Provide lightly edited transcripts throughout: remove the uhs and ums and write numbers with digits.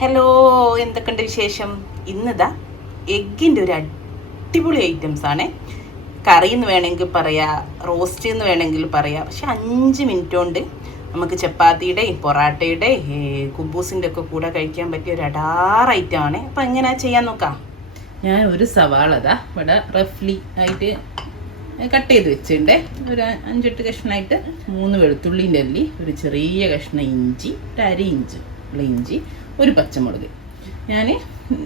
Hello, എന്തൊക്കെയുണ്ട് വിശേഷം? ഇന്നിതാ എഗ്ഗിൻ്റെ ഒരു അടിപൊളി ഐറ്റംസ് ആണ്. കറി എന്ന് വേണമെങ്കിൽ പറയാം, റോസ്റ്റ് എന്ന് വേണമെങ്കിൽ പറയാം. പക്ഷെ 5 മിനിറ്റ് കൊണ്ട് നമുക്ക് ചപ്പാത്തിയുടെയും പൊറാട്ടയുടെയും കുബൂസിൻ്റെ ഒക്കെ കൂടെ കഴിക്കാൻ പറ്റിയ ഒരു അടാർ ഐറ്റമാണ്. അപ്പം എങ്ങനെയാ ചെയ്യാൻ നോക്കാം. ഞാൻ ഒരു സവാള ഇവിടെ റഫ്ലി ആയിട്ട് കട്ട് ചെയ്ത് വെച്ചിട്ടുണ്ട്. ഒരു 5-8 കഷ്ണമായിട്ട് 3 വെളുത്തുള്ളിൻ്റെ അല്ലി, ഒരു ചെറിയ കഷ്ണം ഇഞ്ചി, ഒരു 1/2 ഇഞ്ച് ഇഞ്ചി, ഒരു പച്ചമുളക്. ഞാൻ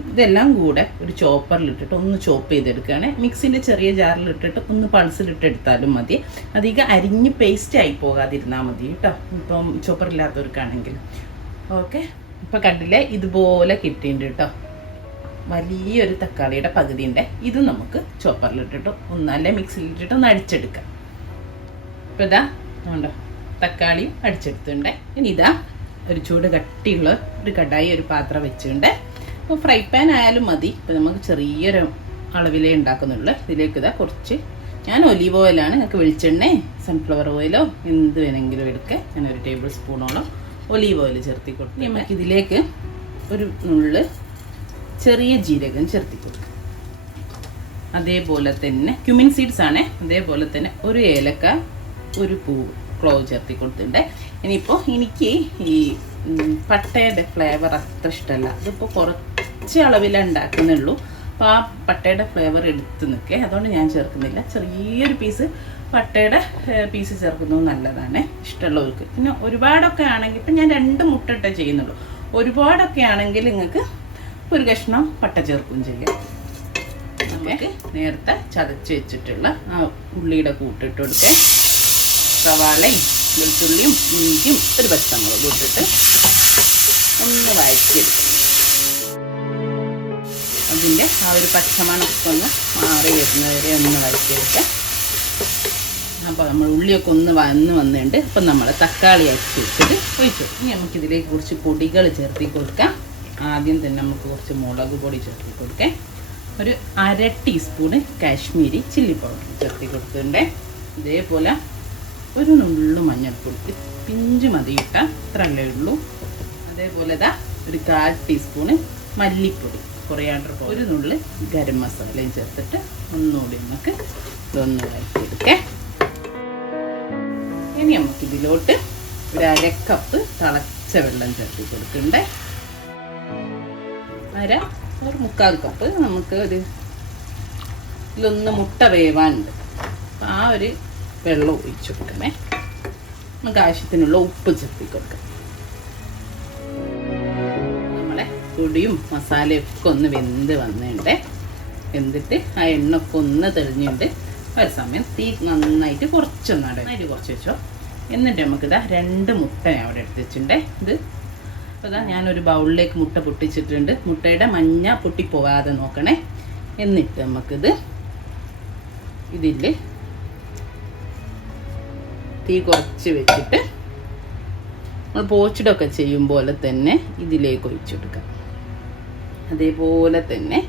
ഇതെല്ലാം കൂടെ ഒരു ചോപ്പറിലിട്ടിട്ട് ഒന്ന് ചോപ്പ് ചെയ്തെടുക്കുകയാണ്. മിക്സിൻ്റെ ചെറിയ ജാറിലിട്ടിട്ട് ഒന്ന് പൾസിലിട്ടെടുത്താലും മതി. അധികം അരിഞ്ഞ് പേസ്റ്റായി പോകാതിരുന്നാൽ മതി കേട്ടോ, ഇപ്പം ചോപ്പറില്ലാത്തവർക്കാണെങ്കിൽ. ഓക്കെ, ഇപ്പം കണ്ടില്ലേ, ഇതുപോലെ കിട്ടിയിട്ടുണ്ട് കേട്ടോ. വലിയൊരു തക്കാളിയുടെ പകുതിയുണ്ട്. ഇത് നമുക്ക് ചോപ്പറിലിട്ടിട്ട് ഒന്നല്ലേ മിക്സിയിലിട്ടിട്ട് ഒന്ന് അടിച്ചെടുക്കാം. ഇപ്പം ഇതാ ഉണ്ടോ, തക്കാളിയും അടിച്ചെടുത്തിട്ടുണ്ട്. ഇനി ഇതാ ഒരു ചൂട് കട്ടിയുള്ള ഒരു കടായി ഒരു പാത്രം വെച്ചിട്ടുണ്ട്. അപ്പോൾ ഫ്രൈ പാൻ ആയാലും മതി. ഇപ്പോൾ നമുക്ക് ചെറിയൊരു അളവിലേ ഉണ്ടാക്കുന്നുള്ളൂ. ഇതിലേക്ക് ഇതാ കുറച്ച്, ഞാൻ ഒലീവ് ഓയിലാണ്, നിങ്ങൾക്ക് വെളിച്ചെണ്ണ സൺഫ്ലവർ ഓയിലോ എന്ത് വേണമെങ്കിലും എടുക്കുക. ഞാനൊരു ടേബിൾ സ്പൂണോളം ഒലീവ് ഓയിൽ ചേർത്തി കൊടുക്കും. നമുക്ക് ഇതിലേക്ക് ഒരു നുള്ള് ചെറിയ ജീരകം ചേർത്തി കൊടുക്കുക. അതേപോലെ തന്നെ ക്യുമിൻ സീഡ്സ് ആണ്. അതേപോലെ തന്നെ ഒരു ഏലക്ക, ഒരു പൂവ്, ക്ലോവ് ചേർത്തി കൊടുത്തിട്ടുണ്ട്. ഇനിയിപ്പോൾ എനിക്ക് ഈ പട്ടയുടെ ഫ്ലേവർ അത്ര ഇഷ്ടമല്ല. അതിപ്പോൾ കുറച്ച് അളവിലാണ് ഉണ്ടാക്കുന്നുള്ളൂ. അപ്പോൾ ആ പട്ടയുടെ ഫ്ലേവർ എടുത്ത് നിൽക്കേ, അതുകൊണ്ട് ഞാൻ ചേർക്കുന്നില്ല. ചെറിയൊരു പീസ് പട്ടയുടെ പീസ് ചേർക്കുന്നത് നല്ലതാണ് ഇഷ്ടമുള്ളവർക്ക്. പിന്നെ ഒരുപാടൊക്കെ ആണെങ്കിൽ, ഇപ്പം ഞാൻ 2 മുട്ട ഇട്ടേ ചെയ്യുന്നുള്ളൂ. ഒരുപാടൊക്കെ ആണെങ്കിൽ നിങ്ങൾക്ക് ഒരു കഷ്ണം പട്ട ചേർക്കുകയും ചെയ്യാം. നമുക്ക് നേരത്തെ ചതച്ച് വെച്ചിട്ടുള്ള ആ ഉള്ളിയുടെ കൂട്ടിട്ട് കൊടുക്കുക. സവാളയും വെളുത്തുള്ളിയും ഇഞ്ചിയും ഒരു പച്ചമുളകും ഇട്ടിട്ട് ഒന്ന് വഴറ്റിയെടുക്കും. അതിൻ്റെ ആ ഒരു പച്ചമണമൊക്കെ ഒന്ന് മാറി വരുന്നവരെ ഒന്ന് വഴറ്റിയെടുക്കുക. അപ്പോൾ നമ്മൾ ഉള്ളിയൊക്കെ ഒന്ന് വന്നിട്ടുണ്ട്. അപ്പം നമ്മൾ തക്കാളി അരച്ച് വെച്ചിട്ട് ഒഴിച്ചു. ഇനി നമുക്കിതിലേക്ക് കുറച്ച് പൊടികൾ ചേർത്തി കൊടുക്കാം. ആദ്യം തന്നെ നമുക്ക് കുറച്ച് മുളക് പൊടി ചേർത്തി കൊടുക്കാം. ഒരു 1/2 ടീസ്പൂണ് കാശ്മീരി ചില്ലി പൗഡർ ചേർത്തി കൊടുത്തിട്ടുണ്ട്. ഇതേപോലെ ഒരു നുള്ളു മഞ്ഞൾപ്പൊടി, പിഞ്ച് മതി ഇട്ടാൽ ഇത്രയല്ലേ ഉള്ളൂ. അതേപോലെ ഇതാ ഒരു 1/4 ടീസ്പൂണ് മല്ലിപ്പൊടി, കൊറിയാണ്ടർ പൗഡർ, ഒരു നുള്ളു ഗരം മസാലയും ചേർത്തിട്ട് ഒന്നുകൂടി നമുക്ക് ഇതൊന്ന് വഴറ്റിയെടുക്കാം. ഇനി നമുക്കിതിലോട്ട് ഒരു 1/2 കപ്പ് തിളച്ച വെള്ളം ചേർത്തി കൊടുക്കുന്നുണ്ട്. ഒരു 1/4 കപ്പ് നമുക്ക് ഇതിലൊന്ന് മുട്ട വേവാനുണ്ട്. അപ്പം ആ ഒരു വെള്ളം ഒഴിച്ചു കൊടുക്കണേ. നമുക്ക് ആവശ്യത്തിനുള്ള ഉപ്പ് ചേർത്തി കൊടുക്കാം. നമ്മളെ പൊടിയും മസാലയും ഒക്കെ ഒന്ന് വെന്ത് വന്നിട്ടുണ്ട്. വെന്തിട്ട് ആ എണ്ണൊക്കെ ഒന്ന് തെളിഞ്ഞിട്ടുണ്ട്. ഒരു സമയം തീ നന്നായിട്ട് കുറച്ചൊന്നടനായിട്ട് കുറച്ച് വെച്ചോ. എന്നിട്ട് നമുക്കിതാ 2 മുട്ട ഞാൻ അവിടെ എടുത്ത് വെച്ചിട്ടുണ്ട്. ഇത് അപ്പോൾ ഇതാ ഞാനൊരു ബൗളിലേക്ക് മുട്ട പൊട്ടിച്ചിട്ടുണ്ട്. മുട്ടയുടെ മഞ്ഞ പൊട്ടിപ്പോകാതെ നോക്കണേ. എന്നിട്ട് നമുക്കിത് ഇതിൽ തീ കുറച്ച് വെച്ചിട്ട് നമ്മൾ പോച്ചിടൊക്കെ ചെയ്യും പോലെ തന്നെ ഇതിലേക്ക് ഒഴിച്ചു കൊടുക്കാം. അതേപോലെ തന്നെ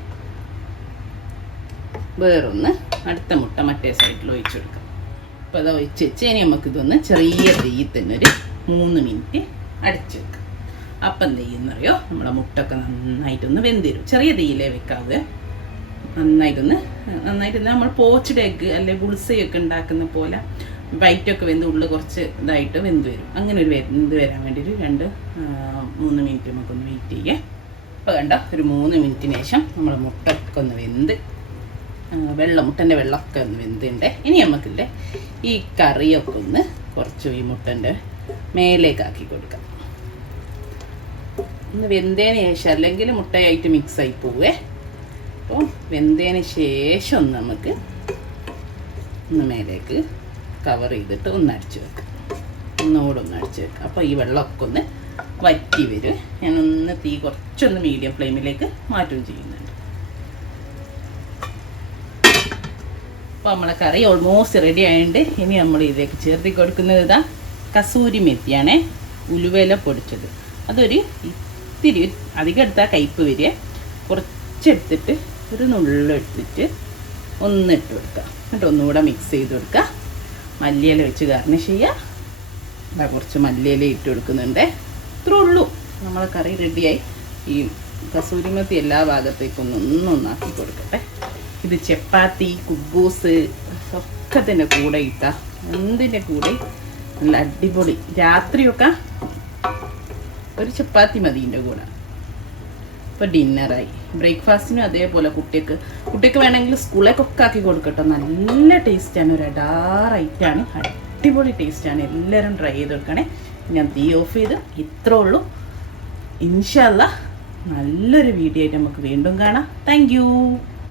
വേറൊന്ന് അടുത്ത മുട്ട മറ്റേ സൈഡിൽ ഒഴിച്ചു കൊടുക്കാം. അപ്പോൾ അത് ഒഴിച്ച് വെച്ച് ഇനി നമുക്കിതൊന്ന് ചെറിയ തീയിൽ തന്നെ ഒരു 3 മിനിറ്റ് അടച്ചു വെക്കാം. അപ്പം എന്ത് ചെയ്യുന്നറിയോ, നമ്മളെ മുട്ടൊക്കെ നന്നായിട്ടൊന്ന് വെന്തിരും. ചെറിയ തീയിലേ വെക്കാതെ നന്നായിട്ട് നമ്മൾ പോച്ച്ഡ് എഗ്ഗ് അല്ലെ ബുൾസയൊക്കെ ഉണ്ടാക്കുന്ന പോലെ വൈറ്റൊക്കെ വെന്ത് ഉള്ളിൽ കുറച്ച് ഇതായിട്ട് വെന്ത് വരും. അങ്ങനെ ഒരു വെന്ത് വരാൻ വേണ്ടിയിട്ട് 2-3 മിനിറ്റ് നമുക്കൊന്ന് വെയിറ്റ് ചെയ്യാം. ഇപ്പോൾ കണ്ടോ, ഒരു 3 മിനിറ്റിന് ശേഷം നമ്മൾ മുട്ടൊക്കെ ഒന്ന് വെന്ത് മുട്ടൻ്റെ വെള്ളമൊക്കെ ഒന്ന് വെന്തുണ്ട്. ഇനി നമുക്കില്ലേ ഈ കറിയൊക്കെ ഒന്ന് കുറച്ച് ഈ മുട്ടൻ്റെ മേലേക്കാക്കി കൊടുക്കാം. ഒന്ന് വെന്തതിന് ശേഷം, അല്ലെങ്കിൽ മുട്ടയായിട്ട് മിക്സായി പോവേ. അപ്പോൾ വെന്തതിന് ശേഷം ഒന്ന് നമുക്ക് ഒന്ന് മേലേക്ക് കവർ ചെയ്തിട്ട് ഒന്ന് അടിച്ചു വെക്കാം. ഒന്നുകൂടെ ഒന്ന് അടിച്ചു വെക്കാം. അപ്പോൾ ഈ വെള്ളമൊക്കെ ഒന്ന് വറ്റി വരും. ഞാനൊന്ന് തീ കുറച്ചൊന്ന് മീഡിയം ഫ്ലെയിമിലേക്ക് മാറ്റുകയും ചെയ്യുന്നുണ്ട്. അപ്പോൾ നമ്മളെ കറി ഓൾമോസ്റ്റ് റെഡി ആയിട്ടുണ്ട്. ഇനി നമ്മൾ ഇതിലേക്ക് ചേർത്തി കൊടുക്കുന്നത് ഇതാ കസൂരി മെത്തിയാണേ, ഉലുവേല പൊടിച്ചത്. അതൊരു ഇത്തിരി, അധികം എടുത്താൽ കയ്പ്പ് വരിക. കുറച്ചെടുത്തിട്ട് ഒരു നുള്ളെടുത്തിട്ട് ഒന്നിട്ട് കൊടുക്കുക. എന്നിട്ട് ഒന്നുകൂടെ മിക്സ് ചെയ്ത് കൊടുക്കുക. മല്ലിയില വെച്ച് ഗാർണിഷ് ചെയ്യുക. കുറച്ച് മല്ലിയില ഇട്ട് കൊടുക്കുന്നുണ്ട്. ഇത്രേ ഉള്ളൂ, നമ്മളെ കറി റെഡിയായി. ഈ കസൂരിമത്തി എല്ലാ ഭാഗത്തേക്കും ഒന്നൊന്നാക്കി കൊടുക്കട്ടെ. ഇത് ചപ്പാത്തി, കുബൂസ് ഒക്കെ തന്നെ കൂടെ ഇട്ടാ എന്തിൻ്റെ കൂടെ നല്ല അടിപൊളി. രാത്രിയൊക്കെ ഒരു ചപ്പാത്തി മതി ഇതിൻ്റെ കൂടെ. ഇപ്പോൾ ഡിന്നറായി. ബ്രേക്ക്ഫാസ്റ്റിനും അതേപോലെ കുട്ടിക്ക് വേണമെങ്കിൽ സ്കൂളിലേക്കൊക്കെ ആക്കി കൊടുക്കട്ടോ. നല്ല ടേസ്റ്റാണ്, ഒരു അടാർ ഐറ്റാണ്, അടിപൊളി ടേസ്റ്റാണ്. എല്ലാവരും ട്രൈ ചെയ്ത് കൊടുക്കണേ. ഞാൻ തീ ഓഫ് ചെയ്ത് ഇത്രേ ഉള്ളൂ. ഇൻഷാ അല്ലാഹ് നല്ലൊരു വീഡിയോ ആയിട്ട് നമുക്ക് വീണ്ടും കാണാം. Thank you.